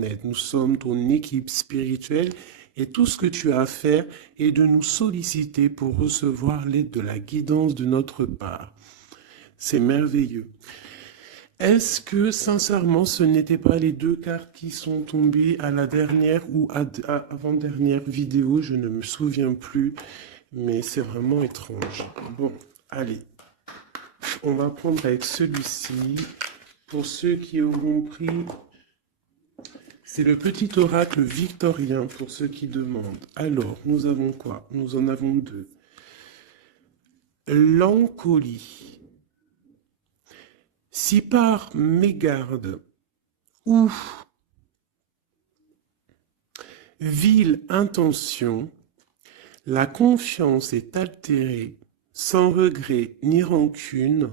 en aide. Nous sommes ton équipe spirituelle et tout ce que tu as à faire est de nous solliciter pour recevoir l'aide de la guidance de notre part. C'est merveilleux. Est-ce que, sincèrement, ce n'étaient pas les deux cartes qui sont tombées à la dernière ou avant-dernière vidéo? Je ne me souviens plus, mais c'est vraiment étrange. Bon, allez. On va prendre avec celui-ci. Pour ceux qui auront pris, c'est le petit oracle victorien pour ceux qui demandent. Alors, nous avons quoi? Nous en avons deux. L'encolie. Si par mégarde ou vile intention, la confiance est altérée, sans regret ni rancune,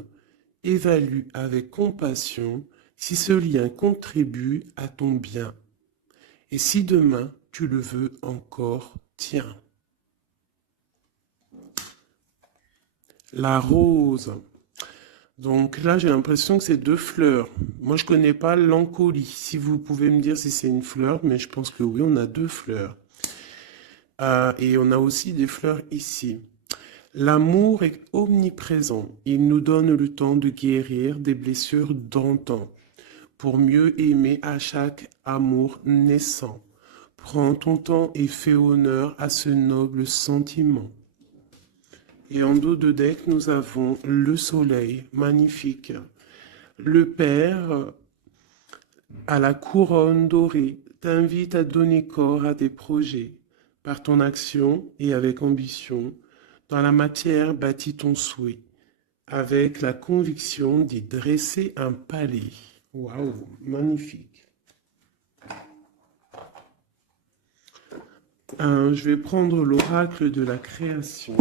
évalue avec compassion si ce lien contribue à ton bien. Et si demain tu le veux encore, tiens. La rose. Donc là, j'ai l'impression que c'est deux fleurs. Moi, je connais pas l'encolie. Si vous pouvez me dire si c'est une fleur, mais je pense que oui, on a deux fleurs. Et on a aussi des fleurs ici. L'amour est omniprésent. Il nous donne le temps de guérir des blessures d'antan pour mieux aimer à chaque amour naissant. Prends ton temps et fais honneur à ce noble sentiment. Et en dos de deck, nous avons le soleil, magnifique. Le Père, à la couronne dorée, t'invite à donner corps à tes projets. Par ton action et avec ambition, dans la matière bâtis ton souhait, avec la conviction d'y dresser un palais. Waouh, magnifique. Je vais prendre l'oracle de la création.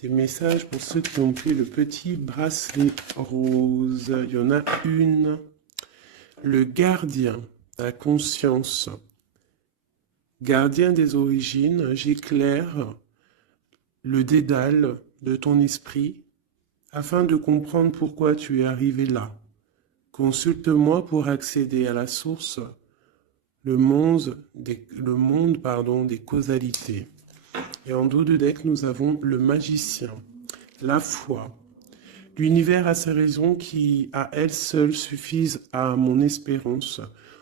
Des messages pour ceux qui ont pris le petit bracelet rose. Il y en a une. Le gardien, la conscience. Gardien des origines, j'éclaire le dédale de ton esprit afin de comprendre pourquoi tu es arrivé là. Consulte-moi pour accéder à la source, le monde des causalités. Et en dos de deck, nous avons le magicien, la foi. L'univers a ses raisons qui, à elles seules, suffisent à mon espérance.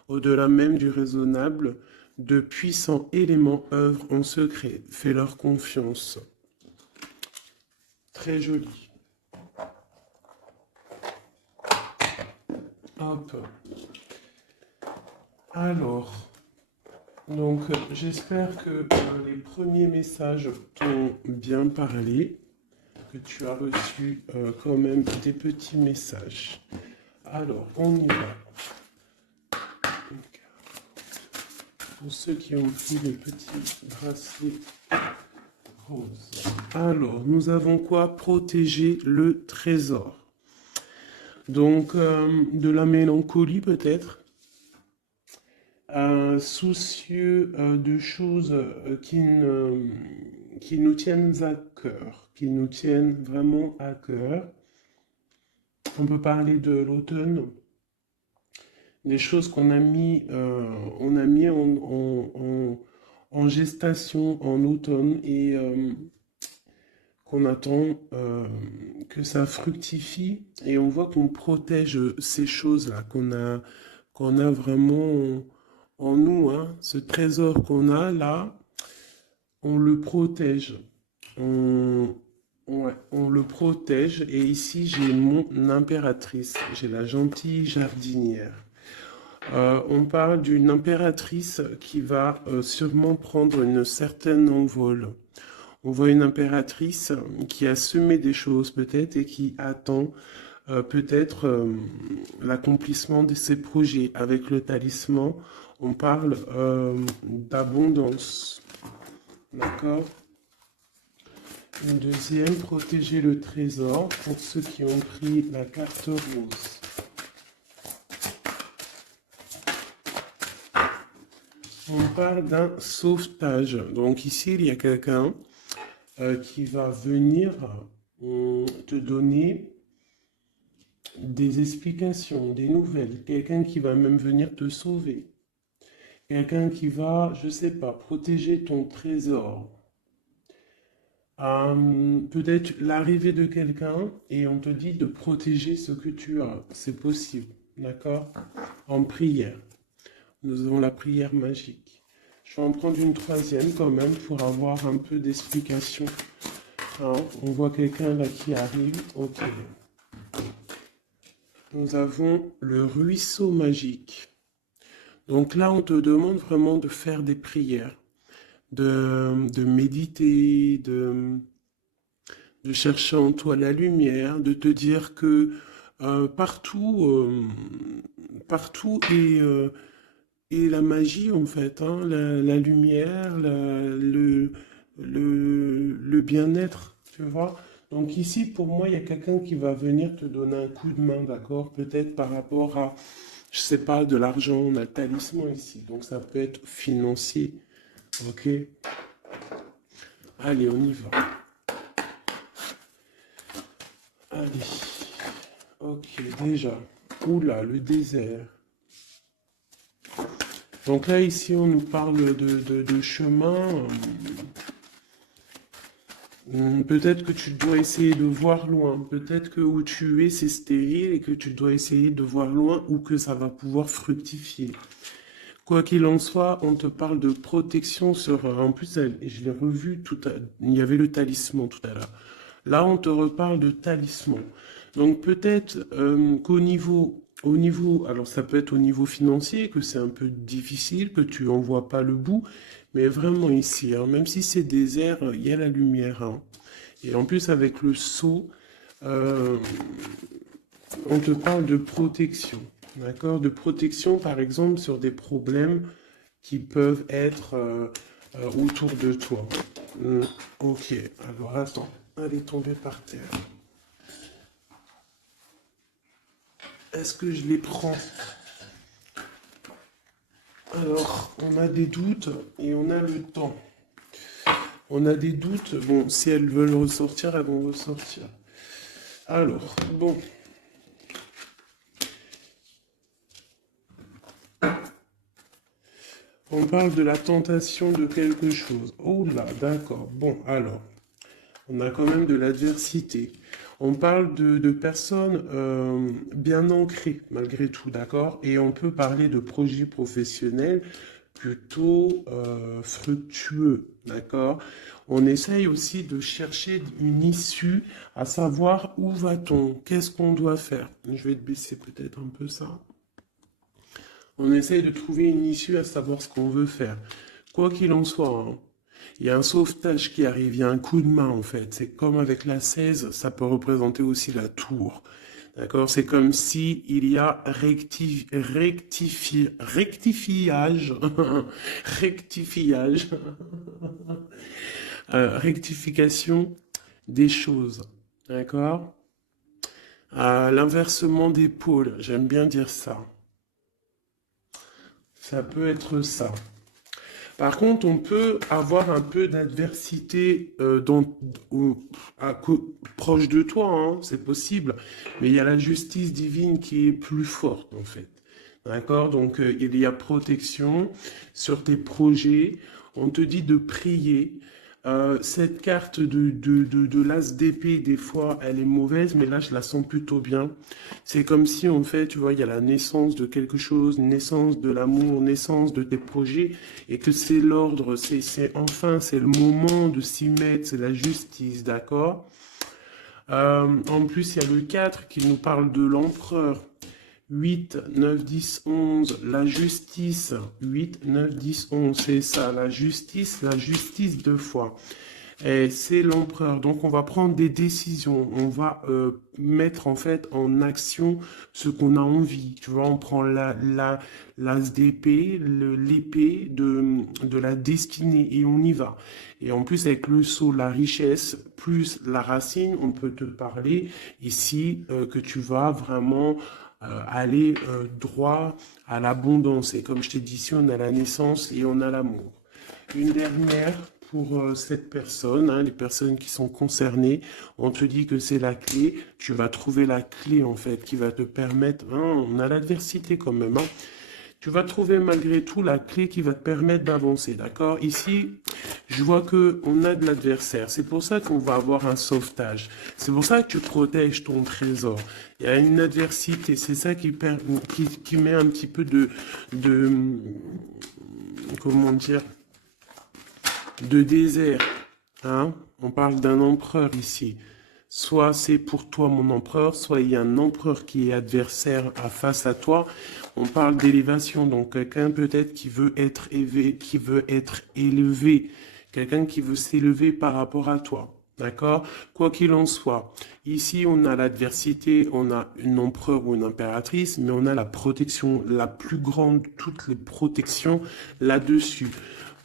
Au-delà même du raisonnable, de puissants éléments œuvrent en secret. Fais-leur confiance. Très joli. Hop. Alors, donc j'espère que les premiers messages t'ont bien parlé, que tu as reçu quand même des petits messages. Alors, on y va. Pour ceux qui ont pris les petits bracelets roses. Alors, nous avons quoi? Protéger le trésor. Donc, de la mélancolie peut-être. Soucieux de choses qui nous tiennent à cœur, qui nous tiennent vraiment à cœur. On peut parler de l'automne, des choses qu'on a mis, en gestation en automne et qu'on attend que ça fructifie. Et on voit qu'on protège ces choses-là, qu'on a vraiment en nous, hein, ce trésor qu'on a là, on le protège. On le protège. Et ici, j'ai mon impératrice. J'ai la gentille jardinière. On parle d'une impératrice qui va sûrement prendre une certaine envol. On voit une impératrice qui a semé des choses peut-être et qui attend peut-être l'accomplissement de ses projets. Avec le talisman, on parle d'abondance. D'accord? Une deuxième, protéger le trésor pour ceux qui ont pris la carte rose. On parle d'un sauvetage. Donc ici, il y a quelqu'un qui va venir te donner des explications, des nouvelles, quelqu'un qui va même venir te sauver, quelqu'un qui va, je sais pas, protéger ton trésor. Peut-être l'arrivée de quelqu'un et on te dit de protéger ce que tu as. C'est possible, d'accord? En prière. Nous avons la prière magique. Je vais en prendre une troisième quand même pour avoir un peu d'explication. Hein, on voit quelqu'un là qui arrive. Ok. Nous avons le ruisseau magique. Donc là, on te demande vraiment de faire des prières, de méditer, de chercher en toi la lumière, de te dire que partout est la magie en fait, hein, la lumière, le bien-être, tu vois. Donc ici, pour moi, il y a quelqu'un qui va venir te donner un coup de main, d'accord? Peut-être par rapport à, je sais pas, de l'argent, on a le talisman ici, donc ça peut être financier, ok? Allez, on y va. Allez, ok, déjà. Oula, le désert. Donc là, ici, on nous parle de chemin. Peut-être que tu dois essayer de voir loin. Peut-être que où tu es, c'est stérile et que tu dois essayer de voir loin ou que ça va pouvoir fructifier. Quoi qu'il en soit, on te parle de protection sur... En plus, je l'ai revu tout à... Il y avait le talisman tout à l'heure. Là, on te reparle de talisman. Donc peut-être au niveau, alors ça peut être au niveau financier, que c'est un peu difficile, que tu en vois pas le bout, mais vraiment ici, hein, même si c'est désert, il y a la lumière. Hein. Et en plus, avec le seau, euh, on te parle de protection. D'accord? De protection, par exemple, sur des problèmes qui peuvent être autour de toi. Ok, alors attends, elle est tombée par terre. Est-ce que je les prends? Alors, on a des doutes et on a le temps. On a des doutes, bon, si elles veulent ressortir, elles vont ressortir. Alors, bon. On parle de la tentation de quelque chose. Oh là, d'accord. Bon, alors, on a quand même de l'adversité. On parle de personnes bien ancrées, malgré tout, d'accord? Et on peut parler de projets professionnels plutôt fructueux, d'accord? On essaye aussi de chercher une issue, à savoir où va-t-on, qu'est-ce qu'on doit faire. Je vais te baisser peut-être un peu ça. On essaye de trouver une issue à savoir ce qu'on veut faire. Quoi qu'il en soit, hein, il y a un sauvetage qui arrive, il y a un coup de main en fait. C'est comme avec la 16, ça peut représenter aussi la tour. D'accord? C'est comme si il y a rectifiage, rectifiage, rectification des choses. D'accord? L'inversement des pôles, j'aime bien dire ça. Ça peut être ça. Par contre, on peut avoir un peu d'adversité proche de toi, hein, c'est possible, mais il y a la justice divine qui est plus forte en fait. D'accord? Donc il y a protection sur tes projets. On te dit de prier. Cette carte de l'as d'épée, des fois, elle est mauvaise, mais là, je la sens plutôt bien. C'est comme si, en fait, tu vois, il y a la naissance de quelque chose, naissance de l'amour, naissance de tes projets, et que c'est l'ordre, enfin, c'est le moment de s'y mettre, c'est la justice, d'accord? En plus, il y a le 4 qui nous parle de l'empereur. 8, 9, 10, 11, la justice. 8, 9, 10, 11, c'est ça, la justice deux fois. Et c'est l'empereur. Donc on va prendre des décisions, on va mettre en fait en action ce qu'on a envie. Tu vois, on prend l'as d'épée, l'épée de la destinée et on y va. Et en plus avec le sceau, la richesse, plus la racine, on peut te parler ici que tu vas vraiment aller droit à l'abondance. Et comme je t'ai dit ici, on a la naissance et on a l'amour. Une dernière pour cette personne, hein, les personnes qui sont concernées. On te dit que c'est la clé. Tu vas trouver la clé, en fait, qui va te permettre... hein, on a l'adversité quand même, hein. Tu vas trouver malgré tout la clé qui va te permettre d'avancer, d'accord? Ici, je vois que on a de l'adversaire. C'est pour ça qu'on va avoir un sauvetage. C'est pour ça que tu protèges ton trésor. Il y a une adversité. C'est ça qui met un petit peu de comment dire, de désert. Hein? On parle d'un empereur ici. Soit c'est pour toi mon empereur, soit il y a un empereur qui est adversaire face à toi. On parle d'élévation, donc quelqu'un peut-être qui veut être élevé, quelqu'un qui veut s'élever par rapport à toi. D'accord? Quoi qu'il en soit, ici on a l'adversité, on a une empereur ou une impératrice, mais on a la protection la plus grande, toutes les protections là-dessus.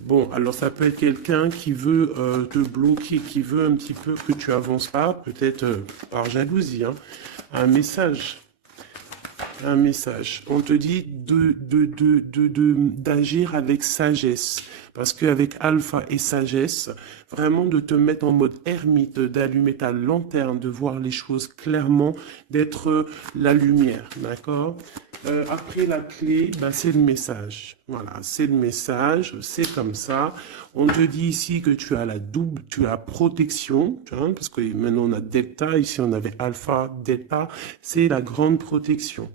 Bon, alors ça peut être quelqu'un qui veut te bloquer, qui veut un petit peu que tu avances pas, peut-être par jalousie, hein. Un message. Un message. On te dit d'agir avec sagesse. Parce qu'avec alpha et sagesse, vraiment de te mettre en mode ermite, d'allumer ta lanterne, de voir les choses clairement, d'être la lumière. D'accord? Après la clé, bah, c'est le message. Voilà, c'est le message, c'est comme ça. On te dit ici que tu as tu as protection, hein, parce que maintenant on a delta, ici on avait alpha, delta, c'est la grande protection.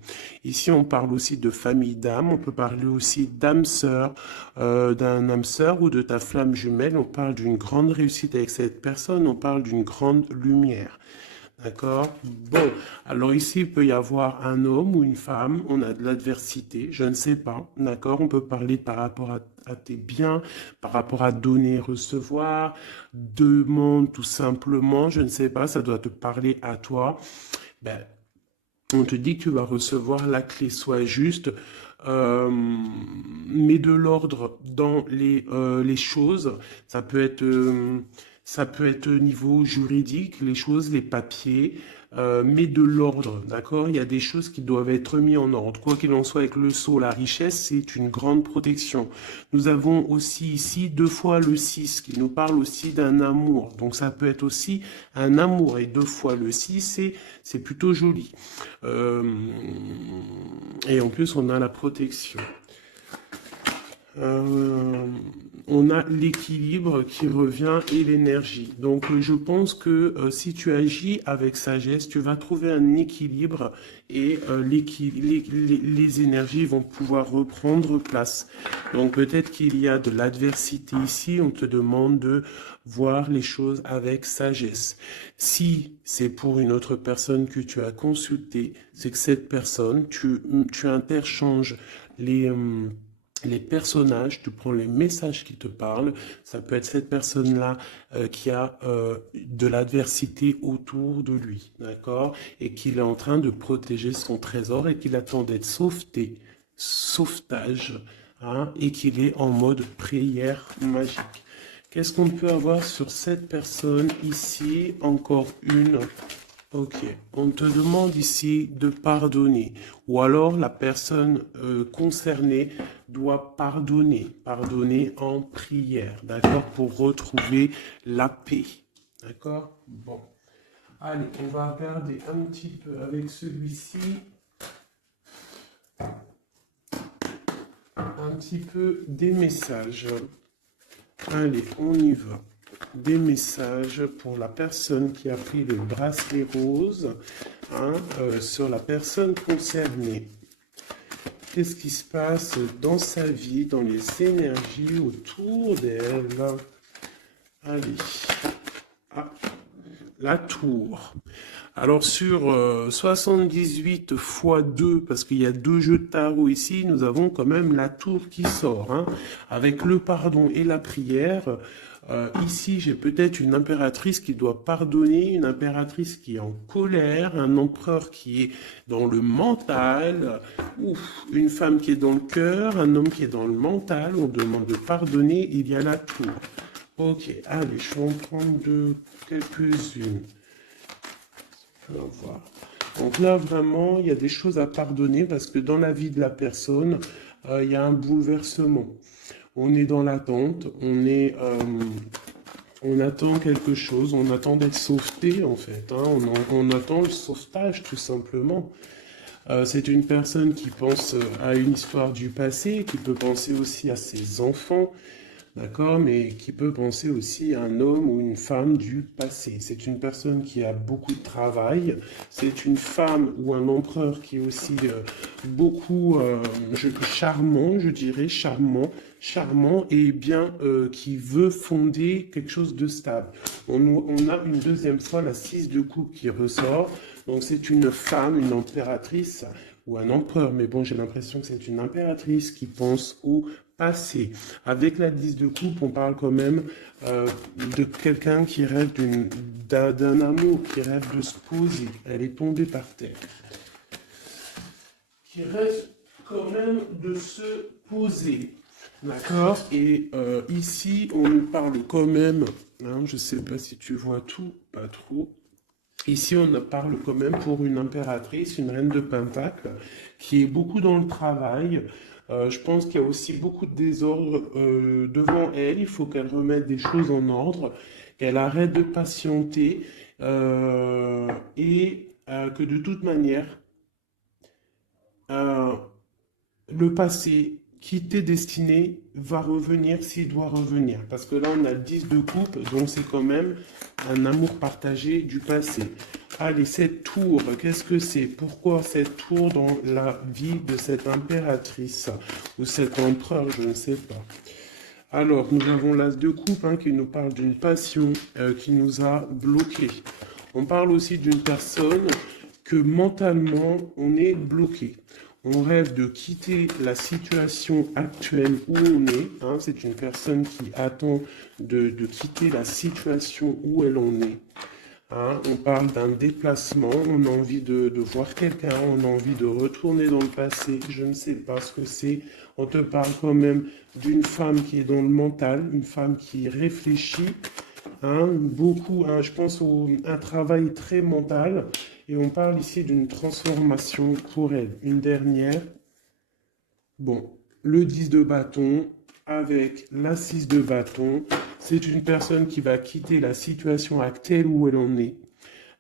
Ici on parle aussi de famille d'âme, on peut parler aussi d'âme sœur, d'un âme sœur ou de ta flamme jumelle. On parle d'une grande réussite avec cette personne, on parle d'une grande lumière. D'accord? Bon, alors ici, il peut y avoir un homme ou une femme, on a de l'adversité, je ne sais pas, d'accord? On peut parler par rapport à tes biens, par rapport à donner, recevoir, demande tout simplement, je ne sais pas, ça doit te parler à toi. Ben, on te dit que tu vas recevoir la clé, soit juste, mets de l'ordre dans les choses, ça peut être au niveau juridique, les choses, les papiers, mais de l'ordre, d'accord? Il y a des choses qui doivent être mises en ordre. Quoi qu'il en soit, avec le sceau, la richesse, c'est une grande protection. Nous avons aussi ici 2 fois le 6, qui nous parle aussi d'un amour. Donc ça peut être aussi un amour. Et 2 fois le 6, c'est plutôt joli. Et en plus, on a la protection. On a l'équilibre qui revient et l'énergie. Donc je pense que si tu agis avec sagesse, tu vas trouver un équilibre et les énergies vont pouvoir reprendre place. Donc peut-être qu'il y a de l'adversité ici, on te demande de voir les choses avec sagesse. Si c'est pour une autre personne que tu as consulté, c'est que cette personne, tu interchanges les personnages, tu prends les messages qui te parlent, ça peut être cette personne-là qui a de l'adversité autour de lui, d'accord? Et qu'il est en train de protéger son trésor et qu'il attend d'être sauvetage, hein, et qu'il est en mode prière magique. Qu'est-ce qu'on peut avoir sur cette personne ici? Encore une. Ok, on te demande ici de pardonner, ou alors la personne concernée doit pardonner en prière, d'accord, pour retrouver la paix, d'accord? Bon, allez, on va regarder un petit peu avec celui-ci, un petit peu des messages. Allez, on y va. Des messages pour la personne qui a pris le bracelet rose, hein, sur la personne concernée. Qu'est-ce qui se passe dans sa vie, dans les énergies autour d'elle? Allez. Ah, la tour. Alors sur 78 x 2, parce qu'il y a 2 jeux de tarot ici, nous avons quand même la tour qui sort, hein, avec le pardon et la prière. Ici, j'ai peut-être une impératrice qui doit pardonner, une impératrice qui est en colère, un empereur qui est dans le mental, une femme qui est dans le cœur, un homme qui est dans le mental. On demande de pardonner, il y a la tour. Ok, allez, je vais en prendre quelques-unes. On va voir. Donc là, vraiment, il y a des choses à pardonner parce que dans la vie de la personne, il y a un bouleversement. On est dans l'attente, on attend quelque chose, on attend d'être sauveté en fait, hein. On attend le sauvetage tout simplement. C'est une personne qui pense à une histoire du passé, qui peut penser aussi à ses enfants, d'accord, mais qui peut penser aussi à un homme ou une femme du passé. C'est une personne qui a beaucoup de travail, c'est une femme ou un empereur qui est aussi beaucoup charmant, je dirais, charmant et bien qui veut fonder quelque chose de stable. On a une deuxième fois la 6 de coupe qui ressort, donc c'est une femme, une impératrice ou un empereur, mais bon, j'ai l'impression que c'est une impératrice qui pense au passé. Avec la 10 de coupe, on parle quand même de quelqu'un qui rêve d'un amour, qui rêve de se poser. Elle est tombée par terre. Qui rêve quand même de se poser. D'accord. Et ici, on nous parle quand même, hein, je ne sais pas si tu vois tout, pas trop. Ici, on parle quand même pour une impératrice, une reine de Pentacle, qui est beaucoup dans le travail. Je pense qu'il y a aussi beaucoup de désordre devant elle. Il faut qu'elle remette des choses en ordre, qu'elle arrête de patienter et que de toute manière, euh, le passé qui t'est destiné va revenir s'il doit revenir. Parce que là, on a le 10 de coupe, donc c'est quand même un amour partagé du passé. Allez, cette tour, qu'est-ce que c'est? Pourquoi cette tour dans la vie de cette impératrice ou cet empereur, je ne sais pas. Alors, nous avons l'as de coupe hein, qui nous parle d'une passion qui nous a bloqués. On parle aussi d'une personne que mentalement, on est bloqué. On rêve de quitter la situation actuelle où on est. Hein, c'est une personne qui attend de quitter la situation où elle en est. Hein, on parle d'un déplacement, on a envie de voir quelqu'un, on a envie de retourner dans le passé. Je ne sais pas ce que c'est. On te parle quand même d'une femme qui est dans le mental, une femme qui réfléchit. Hein, beaucoup, hein, je pense à un travail très mental. Et on parle ici d'une transformation pour elle. Une dernière. Bon, le 10 de bâton avec la 6 de bâton. C'est une personne qui va quitter la situation actuelle où elle en est.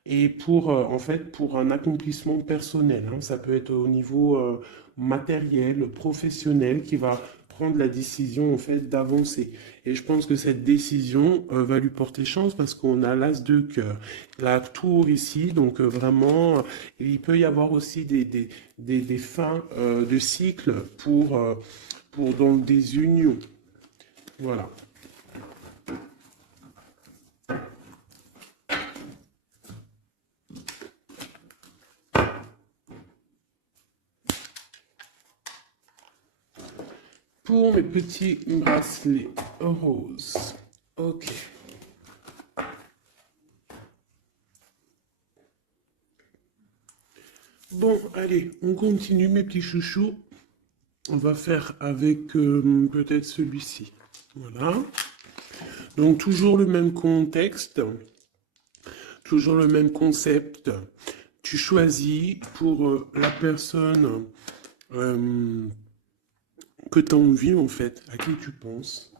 Et pour, en fait, pour un accomplissement personnel. Hein, ça peut être au niveau matériel, professionnel, qui va prendre la décision, en fait, d'avancer. Et je pense que cette décision va lui porter chance parce qu'on a l'as de cœur. La tour ici, donc vraiment, il peut y avoir aussi des fins de cycle pour dans des unions. Voilà. Pour mes petits bracelets roses. Ok. Bon, allez, on continue mes petits chouchous. On va faire avec peut-être celui-ci. Voilà. Donc toujours le même contexte, toujours le même concept. Tu choisis pour la personne que tu as envie en fait, à qui tu penses.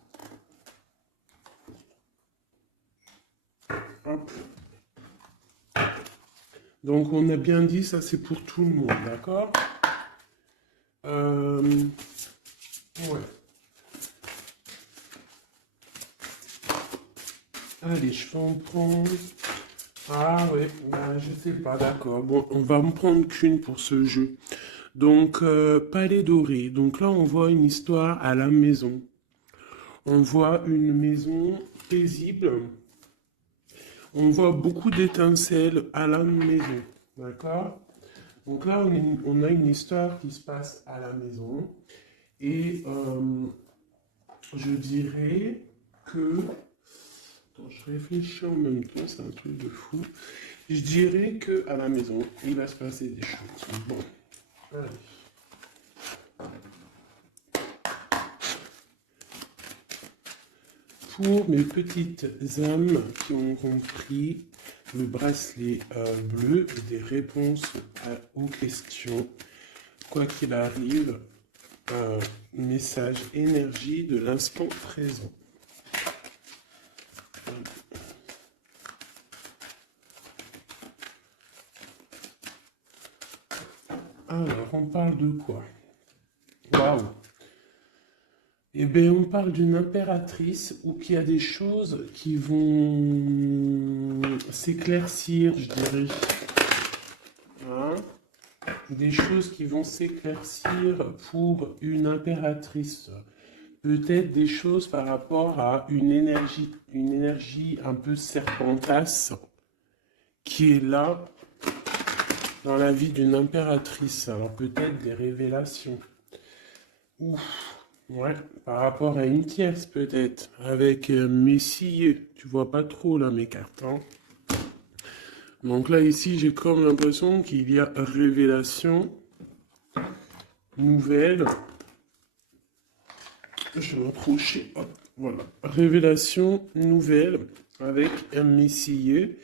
Hop. Donc on a bien dit, ça c'est pour tout le monde, d'accord? Ouais. Allez, je vais en prendre. Ah ouais, bah, je sais pas, d'accord. Bon, on va en prendre qu'une pour ce jeu. Donc, Palais Doré. Donc là, on voit une histoire à la maison. On voit une maison paisible. On voit beaucoup d'étincelles à la maison. D'accord? Donc là, on a une histoire qui se passe à la maison. Et je dirais que... Attends, je réfléchis en même temps, c'est un truc de fou. Je dirais que à la maison, il va se passer des choses. Bon, allez. Pour mes petites âmes qui ont compris le bracelet bleu, des réponses aux questions, quoi qu'il arrive, Message, énergie de l'instant présent. Alors, on parle de quoi? Waouh! Eh bien, on parle d'une impératrice où il y a des choses qui vont s'éclaircir, je dirais. Hein? Des choses qui vont s'éclaircir pour une impératrice. Peut-être des choses par rapport à une énergie un peu serpentasse qui est là dans la vie d'une impératrice. Alors peut-être des révélations. Ouf, ouais, par rapport à une tierce peut-être, avec Messier. Tu vois pas trop là mes cartes. Hein. Donc là ici j'ai comme l'impression qu'il y a révélation nouvelle. Je vais m'approcher. Hop, voilà. Révélation nouvelle avec un Messier.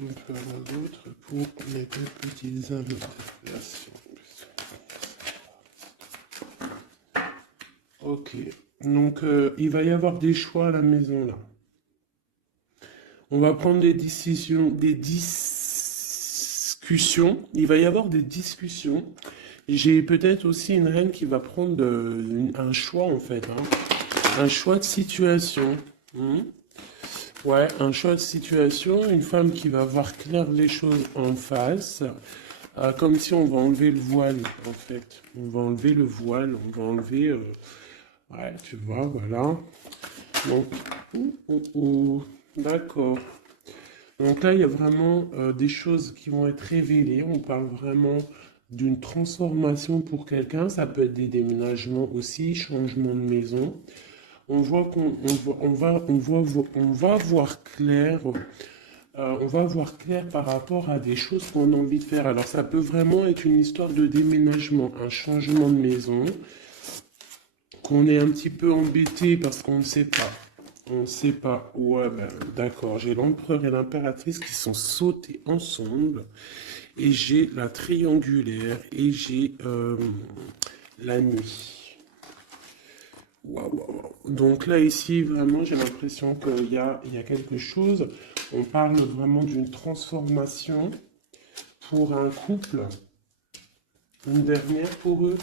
On peut avoir d'autres pour les deux petites interpellations. Ok. Donc, il va y avoir des choix à la maison, là. On va prendre des décisions, des discussions. Il va y avoir des discussions. J'ai peut-être aussi une reine qui va prendre un choix, en fait. Hein. Un choix de situation. Ouais, un choix de situation. Une femme qui va voir clair les choses en face. Comme si on va enlever le voile, en fait. On va enlever le voile. On va enlever... Ouais, tu vois, voilà. Donc, d'accord. Donc là, il y a vraiment des choses qui vont être révélées. On parle vraiment d'une transformation pour quelqu'un. Ça peut être des déménagements aussi, changement de maison. On voit on va voir clair. On va voir clair par rapport à des choses qu'on a envie de faire. Alors ça peut vraiment être une histoire de déménagement, un changement de maison, qu'on est un petit peu embêté parce qu'on ne sait pas. On ne sait pas. Ouais, ben, d'accord. J'ai l'empereur et l'impératrice qui sont sautés ensemble. Et j'ai la triangulaire. Et j'ai la nuit. Waouh. Donc là, ici, vraiment, j'ai l'impression qu'il y a quelque chose. On parle vraiment d'une transformation pour un couple. Une dernière pour eux.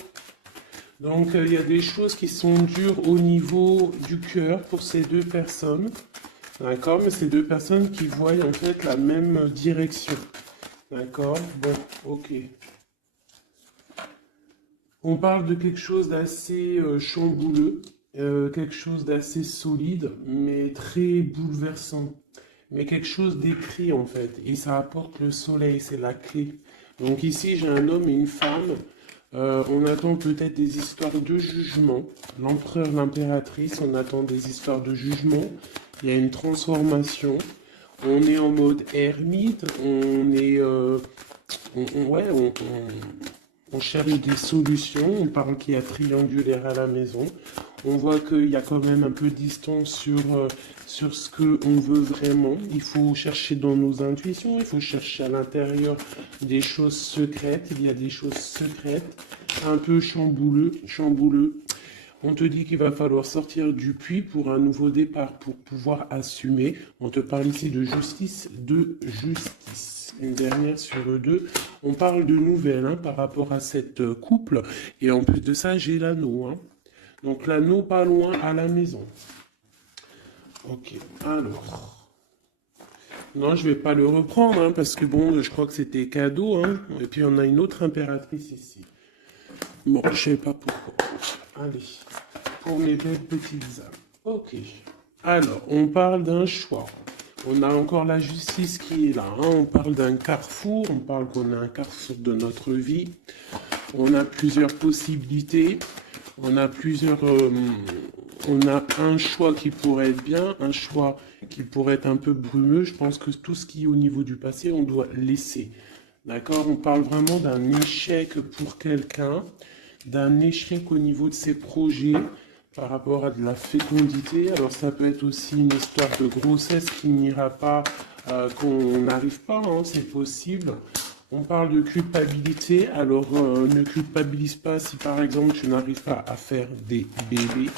Donc, il y a des choses qui sont dures au niveau du cœur pour ces deux personnes. D'accord? Mais ces deux personnes qui voient en fait la même direction. D'accord? Bon, ok. On parle de quelque chose d'assez chambouleux, quelque chose d'assez solide, mais très bouleversant. Mais quelque chose d'écrit en fait. Et ça apporte le soleil, c'est la clé. Donc ici, j'ai un homme et une femme. On attend peut-être des histoires de jugement. L'empereur, l'impératrice, on attend des histoires de jugement. Il y a une transformation. On est en mode ermite. On cherche des solutions. On parle qu'il y a triangulaire à la maison. On voit qu'il y a quand même un peu de distance sur ce qu'on veut vraiment. Il faut chercher dans nos intuitions, il faut chercher à l'intérieur des choses secrètes. Il y a des choses secrètes, un peu chambouleux. On te dit qu'il va falloir sortir du puits pour un nouveau départ, pour pouvoir assumer. On te parle ici de justice, Une dernière sur eux deux. On parle de nouvelles hein, par rapport à cette couple. Et en plus de ça, j'ai l'anneau. Hein. Donc l'anneau pas loin à la maison. Ok, alors. Non, je vais pas le reprendre, hein, parce que bon, je crois que c'était cadeau. Hein. Et puis on a une autre impératrice ici. Bon, je sais pas pourquoi. Allez, pour mes belles petites âmes. Ok. Alors, on parle d'un choix. On a encore la justice qui est là. Hein. On parle d'un carrefour. On parle qu'on a un carrefour de notre vie. On a plusieurs possibilités. On a on a un choix qui pourrait être bien, un choix qui pourrait être un peu brumeux. Je pense que tout ce qui est au niveau du passé, on doit laisser. D'accord? On parle vraiment d'un échec pour quelqu'un, d'un échec au niveau de ses projets par rapport à de la fécondité. Alors ça peut être aussi une histoire de grossesse qui n'ira pas, qu'on n'arrive pas, hein, c'est possible. On parle de culpabilité, alors ne culpabilise pas si par exemple tu n'arrives pas à faire des bébés.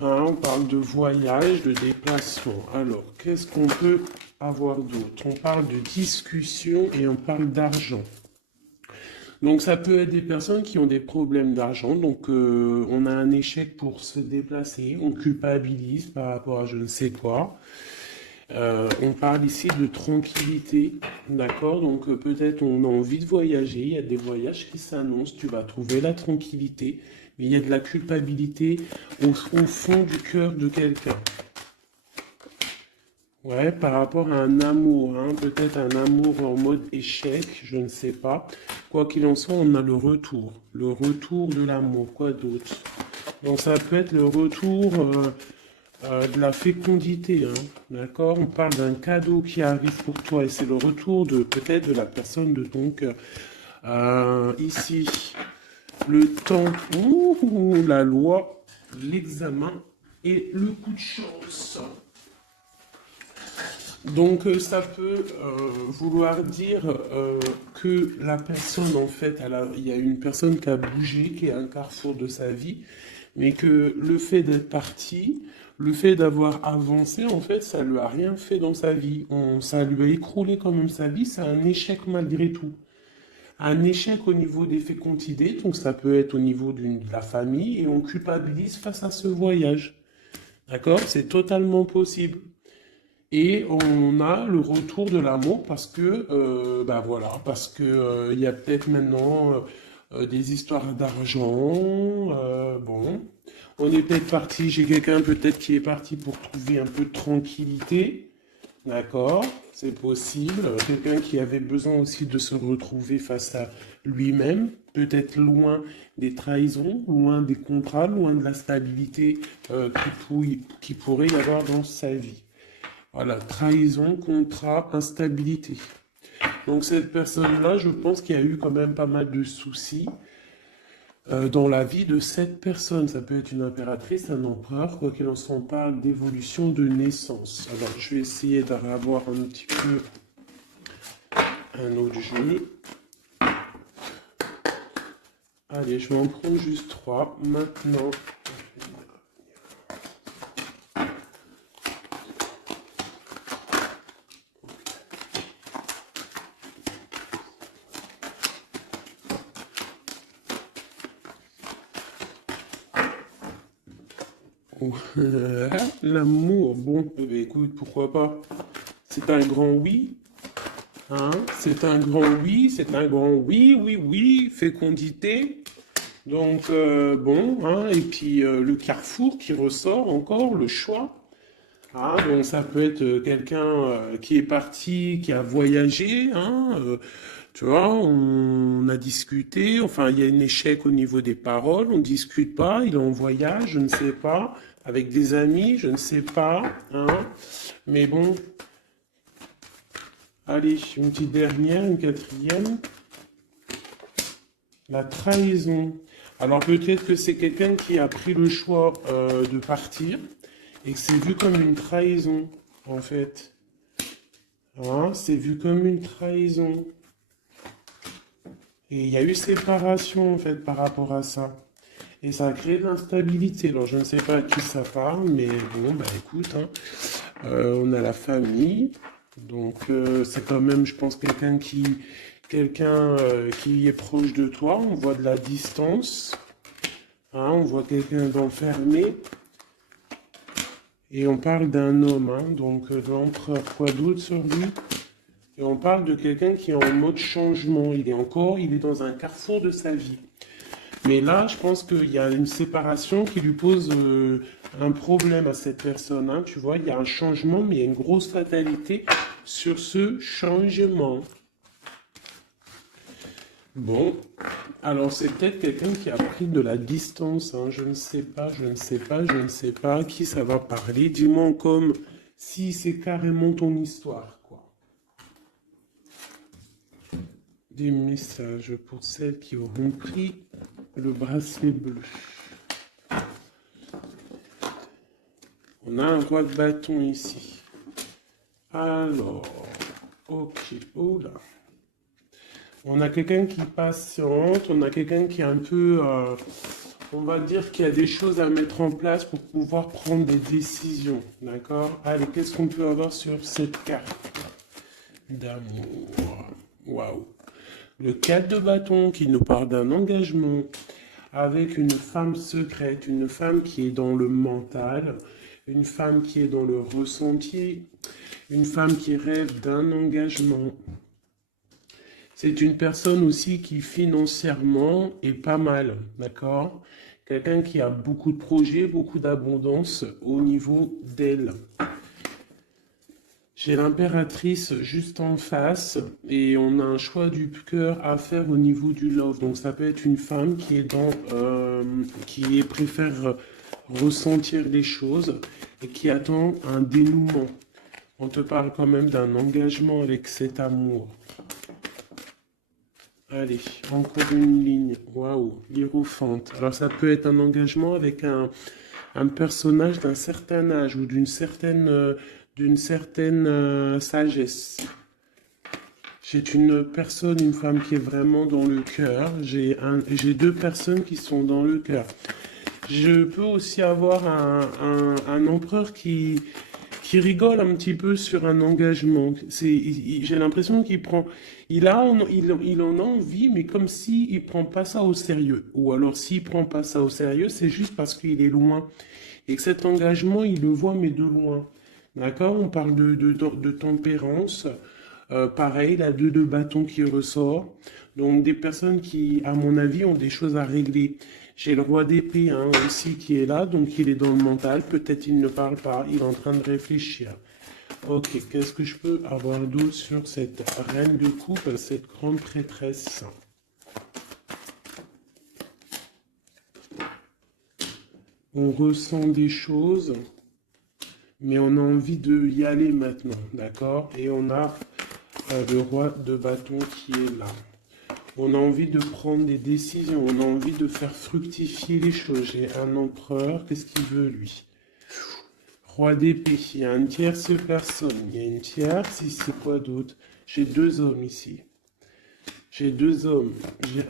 Hein, on parle de voyage, de déplacement. Alors, qu'est-ce qu'on peut avoir d'autre? On parle de discussion et on parle d'argent. Donc ça peut être des personnes qui ont des problèmes d'argent, donc on a un échec pour se déplacer, on culpabilise par rapport à je ne sais quoi. On parle ici de tranquillité, d'accord? Donc peut-être on a envie de voyager, il y a des voyages qui s'annoncent, tu vas trouver la tranquillité, mais il y a de la culpabilité au fond du cœur de quelqu'un. Ouais, par rapport à un amour, hein, peut-être un amour en mode échec, je ne sais pas. Quoi qu'il en soit, on a le retour de l'amour, quoi d'autre? Donc ça peut être le retour de la fécondité, hein, d'accord? On parle d'un cadeau qui arrive pour toi et c'est le retour de peut-être de la personne de ton cœur. Ici, le temps, la loi, l'examen et le coup de chance. Donc ça peut vouloir dire que la personne, en fait, il y a une personne qui a bougé, qui est à un carrefour de sa vie, mais que le fait d'être parti, le fait d'avoir avancé, en fait, ça lui a rien fait dans sa vie. Ça lui a écroulé quand même sa vie, c'est un échec malgré tout. Un échec au niveau des fécondités, donc ça peut être au niveau de la famille, et on culpabilise face à ce voyage. D'accord? C'est totalement possible. Et on a le retour de l'amour parce que, bah voilà, parce que il y a peut-être maintenant des histoires d'argent. Bon, on est peut-être parti, j'ai quelqu'un peut-être qui est parti pour trouver un peu de tranquillité. D'accord, c'est possible. Quelqu'un qui avait besoin aussi de se retrouver face à lui-même, peut-être loin des trahisons, loin des contrats, loin de la stabilité qui pourrait y avoir dans sa vie. Voilà, trahison, contrat, instabilité. Donc cette personne-là, je pense qu'il y a eu quand même pas mal de soucis dans la vie de cette personne. Ça peut être une impératrice, un empereur, quoi qu'il en soit, on parle d'évolution de naissance. Alors je vais essayer d'avoir un petit peu un autre jeu. Allez, je vais en prendre juste 3. Maintenant, l'amour, bon, eh bien, écoute, pourquoi pas. C'est un grand oui, hein, c'est un grand oui, c'est un grand oui, oui, oui, fécondité. Donc, bon, hein, et puis le carrefour qui ressort encore, le choix. Ah, donc ça peut être quelqu'un qui est parti, qui a voyagé, hein, tu vois, on a discuté, enfin il y a un échec au niveau des paroles, on ne discute pas, il est en voyage, je ne sais pas, avec des amis, je ne sais pas, hein, mais bon, allez, une petite dernière, une quatrième, la trahison. Alors peut-être que c'est quelqu'un qui a pris le choix de partir et que c'est vu comme une trahison, en fait. Hein, c'est vu comme une trahison. Et il y a eu séparation, en fait, par rapport à ça. Et ça a créé de l'instabilité. Alors, je ne sais pas à qui ça parle, mais bon, bah écoute, hein, on a la famille. Donc, c'est quand même, je pense, quelqu'un qui est proche de toi. On voit de la distance. Hein, on voit quelqu'un d'enfermé. Et on parle d'un homme, hein, donc de l'empereur, quoi d'autre sur lui? Et on parle de quelqu'un qui est en mode changement. Il est dans un carrefour de sa vie. Mais là, je pense qu'il y a une séparation qui lui pose un problème à cette personne, hein. Tu vois, il y a un changement, mais il y a une grosse fatalité sur ce changement. Bon, alors c'est peut-être quelqu'un qui a pris de la distance, hein. Je ne sais pas, je ne sais pas, je ne sais pas à qui ça va parler. Dis-moi comme si c'est carrément ton histoire, quoi. Des messages pour celles qui auront pris le bracelet bleu. On a un roi de bâton ici. Alors, Ok, oh là. On a quelqu'un qui patiente, on a quelqu'un qui est un peu, on va dire qu'il y a des choses à mettre en place pour pouvoir prendre des décisions, d'accord? Allez, qu'est-ce qu'on peut avoir sur cette carte d'amour? Waouh! Le 4 de bâton qui nous parle d'un engagement avec une femme secrète, une femme qui est dans le mental, une femme qui est dans le ressenti, une femme qui rêve d'un engagement. C'est une personne aussi qui financièrement est pas mal, d'accord? Quelqu'un qui a beaucoup de projets, beaucoup d'abondance au niveau d'elle. J'ai l'impératrice juste en face et on a un choix du cœur à faire au niveau du love. Donc ça peut être une femme qui est qui préfère ressentir les choses et qui attend un dénouement. On te parle quand même d'un engagement avec cet amour. Allez, encore une ligne. Waouh, l'hiérophante. Alors ça peut être un engagement avec un personnage d'un certain âge ou d'une certaine sagesse. J'ai une personne, une femme qui est vraiment dans le cœur. J'ai deux personnes qui sont dans le cœur. Je peux aussi avoir un empereur qui rigole un petit peu sur un engagement. J'ai l'impression qu'il prend, il en a envie, mais comme si il prend pas ça au sérieux. Ou alors s'il prend pas ça au sérieux, c'est juste parce qu'il est loin. Et que cet engagement, il le voit, mais de loin. D'accord? On parle de tempérance. Pareil, la 2 de bâton qui ressort. Donc des personnes qui, à mon avis, ont des choses à régler. J'ai le roi d'épée hein, aussi qui est là, donc il est dans le mental. Peut-être il ne parle pas, il est en train de réfléchir. Ok, qu'est-ce que je peux avoir d'autre sur cette reine de coupe, cette grande prêtresse? On ressent des choses, mais on a envie de y aller maintenant, d'accord? Et on a le roi de bâton qui est là. On a envie de prendre des décisions, on a envie de faire fructifier les choses. J'ai un empereur, qu'est-ce qu'il veut lui? Roi d'épée, il y a une tierce personne, il y a une tierce, ici c'est quoi d'autre? J'ai deux hommes ici. J'ai deux hommes. J'ai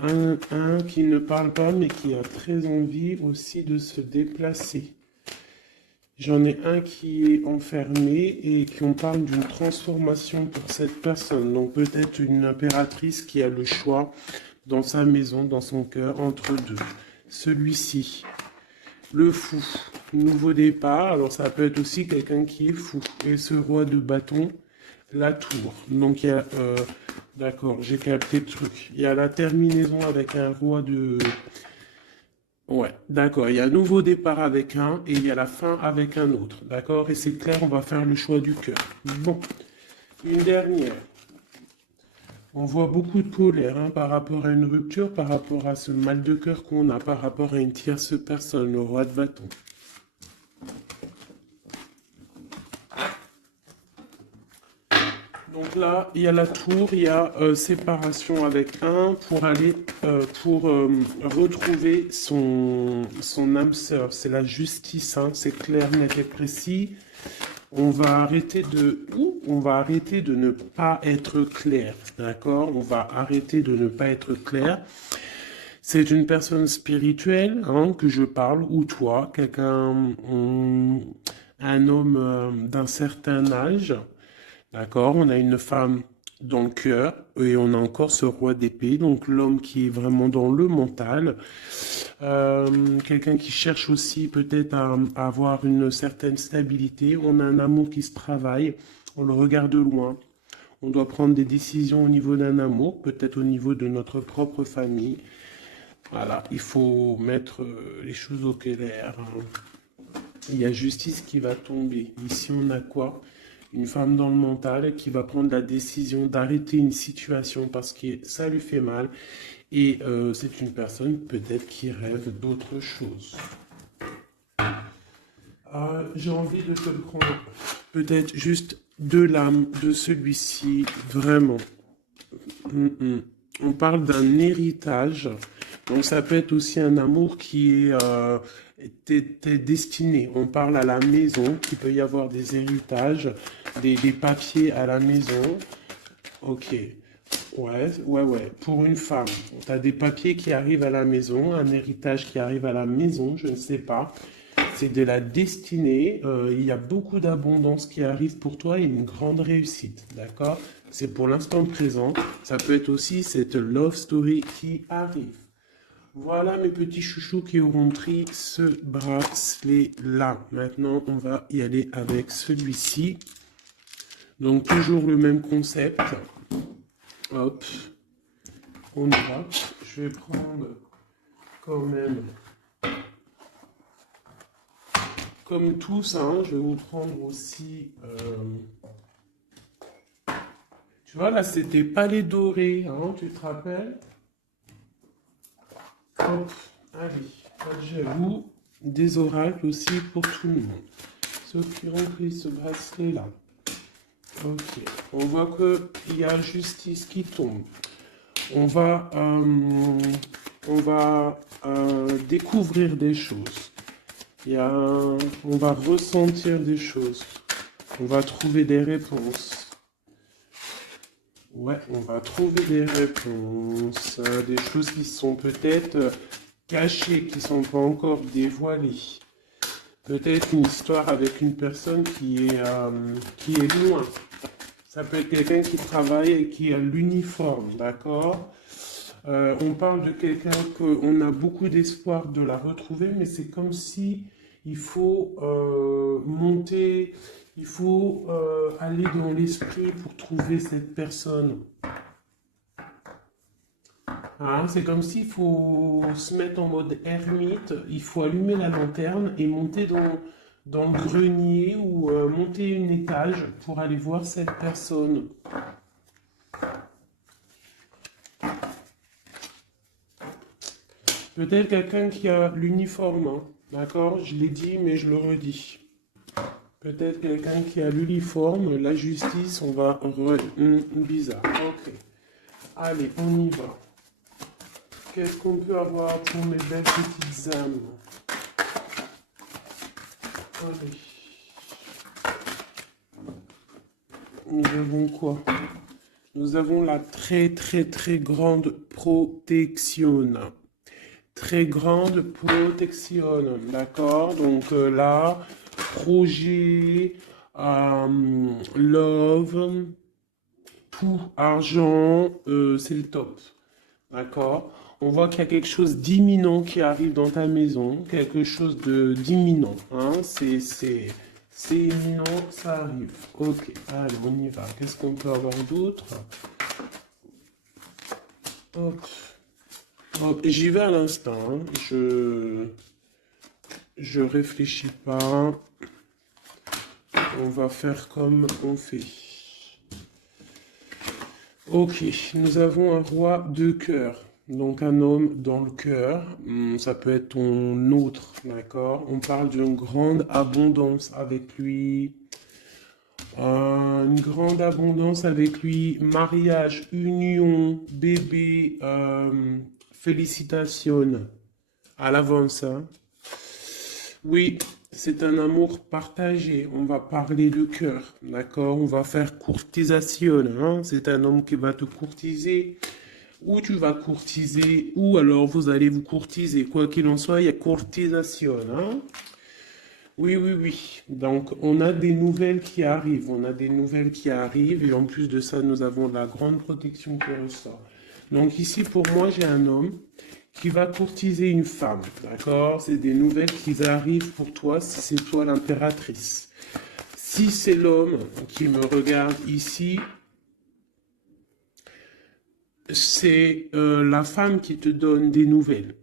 un qui ne parle pas mais qui a très envie aussi de se déplacer. J'en ai un qui est enfermé et qui on parle d'une transformation pour cette personne. Donc peut-être une impératrice qui a le choix dans sa maison, dans son cœur, entre deux. Celui-ci, le fou, nouveau départ. Alors ça peut être aussi quelqu'un qui est fou. Et ce roi de bâton, la tour. Donc il y a... d'accord, j'ai capté le truc. Il y a la terminaison avec un roi de... Ouais, d'accord. Il y a un nouveau départ avec un et il y a la fin avec un autre. D'accord? Et c'est clair, on va faire le choix du cœur. Bon, une dernière. On voit beaucoup de colère hein, par rapport à une rupture, par rapport à ce mal de cœur qu'on a, par rapport à une tierce personne, le roi de bâton. Donc là, il y a la tour, il y a séparation avec un pour aller, retrouver son âme sœur. C'est la justice, hein, c'est clair, net et précis. On va arrêter de ne pas être clair, d'accord? On va arrêter de ne pas être clair. C'est une personne spirituelle hein, que je parle, ou toi, un homme d'un certain âge. D'accord, on a une femme dans le cœur et on a encore ce roi d'épée, donc l'homme qui est vraiment dans le mental. Quelqu'un qui cherche aussi peut-être à avoir une certaine stabilité. On a un amour qui se travaille, on le regarde de loin. On doit prendre des décisions au niveau d'un amour, peut-être au niveau de notre propre famille. Voilà, il faut mettre les choses au clair. Il y a justice qui va tomber. Ici, on a quoi? Une femme dans le mental qui va prendre la décision d'arrêter une situation parce que ça lui fait mal. Et c'est une personne peut-être qui rêve d'autre chose. J'ai envie de te prendre peut-être juste de l'âme de celui-ci, vraiment. On parle d'un héritage. Donc ça peut être aussi un amour qui est t'es destiné. On parle à la maison, qu'il peut y avoir des héritages, des papiers à la maison. Ok. Ouais, ouais, ouais. Pour une femme, tu as des papiers qui arrivent à la maison, un héritage qui arrive à la maison, je ne sais pas. C'est de la destinée. Il y a beaucoup d'abondance qui arrive pour toi et une grande réussite. D'accord? C'est pour l'instant présent. Ça peut être aussi cette love story qui arrive. Voilà mes petits chouchous qui auront pris ce bracelet-là. Maintenant, on va y aller avec celui-ci. Donc, toujours le même concept. Hop, on y va. Je vais prendre quand même, comme tous, hein, je vais vous prendre aussi... tu vois, là, c'était pas les dorés, hein, tu te rappelles? Hop, allez, pas de jaloux, des oracles aussi pour tout le monde. Ceux qui ont pris ce bracelet-là. Ok, on voit qu'il y a justice qui tombe. On va découvrir des choses. On va ressentir des choses. On va trouver des réponses. Ouais, on va trouver des réponses. Des choses qui sont peut-être cachées, qui ne sont pas encore dévoilées. Peut-être une histoire avec une personne qui est loin. Ça peut être quelqu'un qui travaille et qui a l'uniforme, d'accord? On parle de quelqu'un qu'on a beaucoup d'espoir de la retrouver, mais c'est comme si il faut monter, il faut aller dans l'esprit pour trouver cette personne. Hein, c'est comme s'il faut se mettre en mode ermite, il faut allumer la lanterne et monter dans le grenier ou monter une étage pour aller voir cette personne. Peut-être quelqu'un qui a l'uniforme, hein, d'accord? Je l'ai dit, mais je le redis. Peut-être quelqu'un qui a l'uniforme, la justice, on va... bizarre, ok. Allez, on y va. Qu'est-ce qu'on peut avoir pour mes belles petites âmes? Allez. Nous avons quoi? Nous avons la très très très grande protection. Très grande protection, d'accord? Donc là, projet, love, tout, argent, c'est le top, d'accord? On voit qu'il y a quelque chose d'imminent qui arrive dans ta maison, quelque chose d'imminent, hein? C'est imminent, ça arrive. Ok, allez, on y va. Qu'est-ce qu'on peut avoir d'autre? Hop. Hop, j'y vais à l'instant, hein. Je réfléchis pas. On va faire comme on fait. Ok, nous avons un roi de cœur. Donc un homme dans le cœur. Ça peut être ton autre, d'accord? On parle d'une grande abondance avec lui. Une grande abondance avec lui. Mariage, union, bébé, félicitations. À l'avance, hein. Oui, c'est un amour partagé. On va parler de cœur, d'accord? On va faire courtisation, hein? C'est un homme qui va te courtiser, ou tu vas courtiser, ou alors vous allez vous courtiser. Quoi qu'il en soit, il y a courtisation, hein? Oui, oui, oui. Donc, on a des nouvelles qui arrivent. On a des nouvelles qui arrivent. Et en plus de ça, nous avons la grande protection qui ressort. Donc, ici, pour moi, j'ai un homme qui va courtiser une femme. D'accord? C'est des nouvelles qui arrivent pour toi si c'est toi l'impératrice. Si c'est l'homme qui me regarde ici, c'est la femme qui te donne des nouvelles.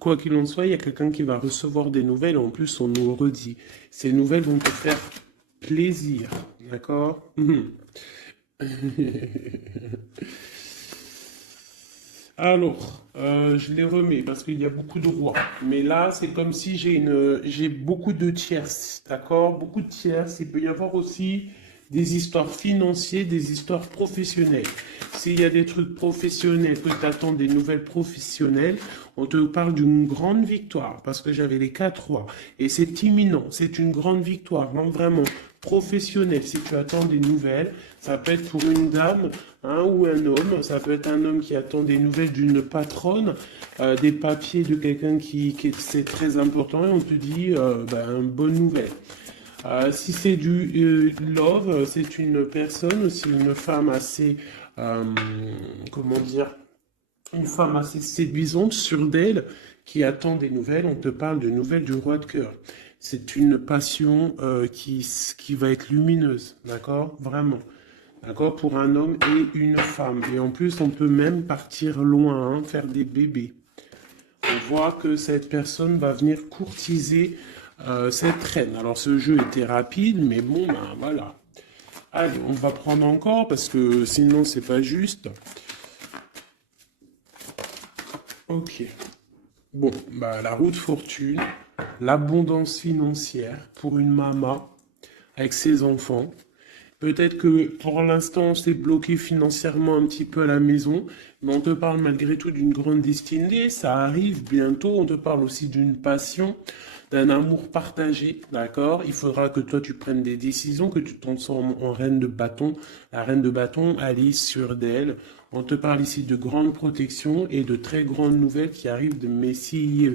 Quoi qu'il en soit, il y a quelqu'un qui va recevoir des nouvelles. En plus, on nous redit. Ces nouvelles vont te faire plaisir. D'accord? Alors, je les remets parce qu'il y a beaucoup de rois. Mais là, c'est comme si j'ai beaucoup de tierces. D'accord? Beaucoup de tierces. Il peut y avoir aussi des histoires financières, des histoires professionnelles. S'il y a des trucs professionnels, que tu attends des nouvelles professionnelles, on te parle d'une grande victoire, parce que j'avais les 4 rois. Et c'est imminent, c'est une grande victoire, non, vraiment. Professionnel, si tu attends des nouvelles, ça peut être pour une dame hein, ou un homme, ça peut être un homme qui attend des nouvelles d'une patronne, des papiers de quelqu'un c'est très important et on te dit bonne nouvelle. Si c'est du love, c'est une personne, aussi une femme assez, euh, comment dire, une femme assez séduisante, sûre d'elle, qui attend des nouvelles. On te parle de nouvelles du roi de cœur. C'est une passion qui va être lumineuse, d'accord? Vraiment. D'accord? Pour un homme et une femme. Et en plus, on peut même partir loin, hein, faire des bébés. On voit que cette personne va venir courtiser cette reine. Alors, ce jeu était rapide, mais bon, ben voilà. Allez, on va prendre encore parce que sinon, c'est pas juste. Ok. Bon, bah, la roue de fortune, l'abondance financière pour une maman avec ses enfants. Peut-être que pour l'instant, c'est bloqué financièrement un petit peu à la maison, mais on te parle malgré tout d'une grande destinée. Ça arrive bientôt. On te parle aussi d'une passion, d'un amour partagé, d'accord? Il faudra que toi, tu prennes des décisions, que tu te transformes en reine de bâton. La reine de bâton, Alice sur d'elle. On te parle ici de grande protection et de très grandes nouvelles qui arrivent de Messie,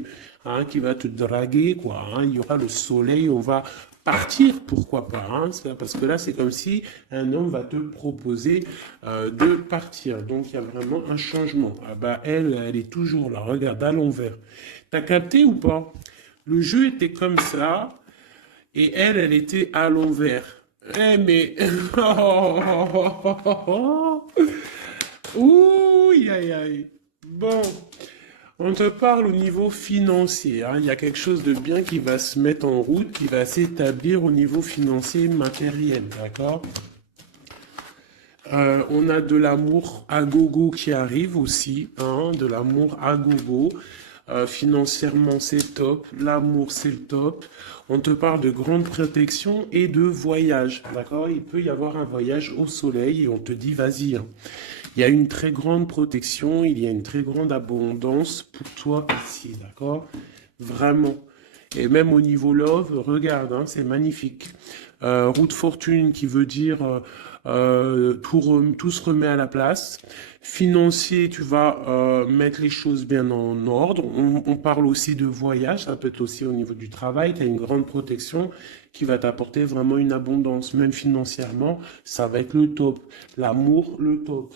hein, qui va te draguer, quoi. Hein. Il y aura le soleil, on va partir, pourquoi pas, hein, parce que là, c'est comme si un homme va te proposer de partir. Donc, il y a vraiment un changement. Ah bah, elle est toujours là. Regarde, à l'envers. T'as capté ou pas? Le jeu était comme ça, et elle était à l'envers. Eh, mais... Ouh, aïe, aïe. Bon, on te parle au niveau financier. Hein. Il y a quelque chose de bien qui va se mettre en route, qui va s'établir au niveau financier matériel, d'accord? On a de l'amour à gogo qui arrive aussi, hein, de l'amour à gogo. Financièrement, c'est top. L'amour, c'est le top. On te parle de grande protection et de voyage, d'accord? Il peut y avoir un voyage au soleil et on te dit, vas-y. Hein. Il y a une très grande protection, il y a une très grande abondance pour toi ici, d'accord? Vraiment. Et même au niveau love, regarde, hein, c'est magnifique. Roue de fortune qui veut dire tout se remet à la place. Financier, tu vas mettre les choses bien en ordre. On parle aussi de voyage, ça peut être aussi au niveau du travail. Tu as une grande protection qui va t'apporter vraiment une abondance, même financièrement, ça va être le top. L'amour, le top.